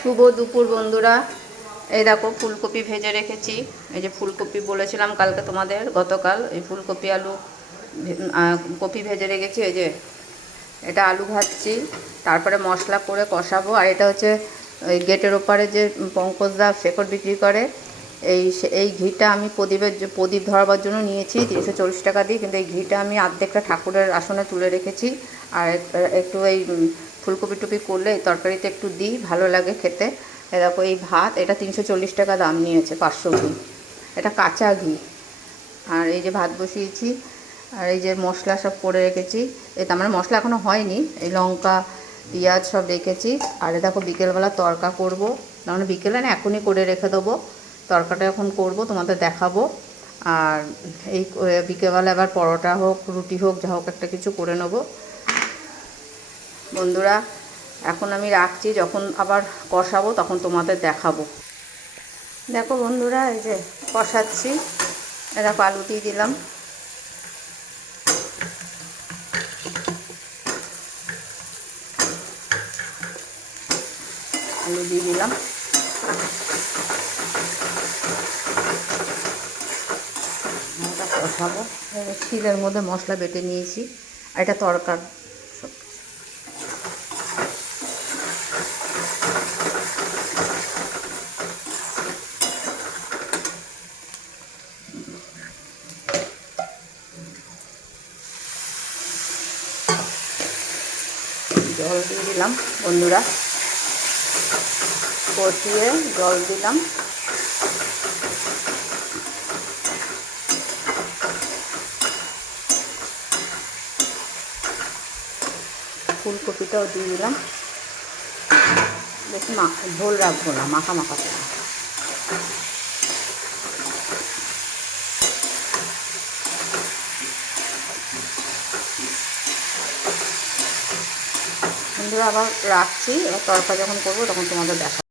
শুভ দুপুর বন্ধুরা। এই দেখো ফুলকপি ভেজে রেখেছি। এই যে ফুলকপি বলেছিলাম কালকে তোমাদের, গতকাল এই ফুলকপি আলু কপি ভেজে রেখেছি। এই যে এটা আলু ভাজছি, তারপরে মশলা করে কষাবো। আর এটা হচ্ছে ওই গেটের ওপারে যে পঙ্কজদা শেকড় বিক্রি করে, এই ঘিটা আমি প্রদীপ ধরাবার জন্য নিয়েছি 340 টাকা দিয়ে। কিন্তু এই ঘিটা আমি অর্ধেকটা ঠাকুরের আসনে তুলে রেখেছি। আর একটু এই ফুলকপি টুপি করলে এই তরকারিতে একটু দিই, ভালো লাগে খেতে। দেখো এই ভাত, এটা 340 টাকা দাম নিয়েছে, 500 ঘি, এটা কাঁচা ঘি। আর এই যে ভাত বসিয়েছি, আর এই যে মশলা সব করে রেখেছি। এটা আমার মশলা এখনও হয়নি, এই লঙ্কা পেঁয়াজ সব রেখেছি। আর দেখো বিকেলবেলা তরকা করব, মানে বিকেলে না এখনই করে রেখে দেবো। তরকাটা এখন করব, তোমাদের দেখাবো। আর এই বিকেলবেলা আবার পরোটা হোক রুটি হোক যা হোক একটা কিছু করে নেব বন্ধুরা। এখন আমি রাখছি, যখন আবার কষাবো তখন তোমাদের দেখাবো। দেখো বন্ধুরা, এই যে কষাচ্ছি, দেখো আলু দিয়ে দিলাম, আলু দিয়ে দিলাম। কষাবো। শিলের মধ্যে মশলা বেটে নিয়েছি, আর এটা তরকার। জল দিয়ে দিলাম বন্ধুরা, কষিয়ে জল দিলাম। ফুলকপিটাও দিয়ে দিলাম। বেশি ঝোল রাখবো না, মাখা মাখা করবো। বন্ধুরা আবার রাখছি, এবার তরকা যখন করবো তখন তোমাদের দেখা।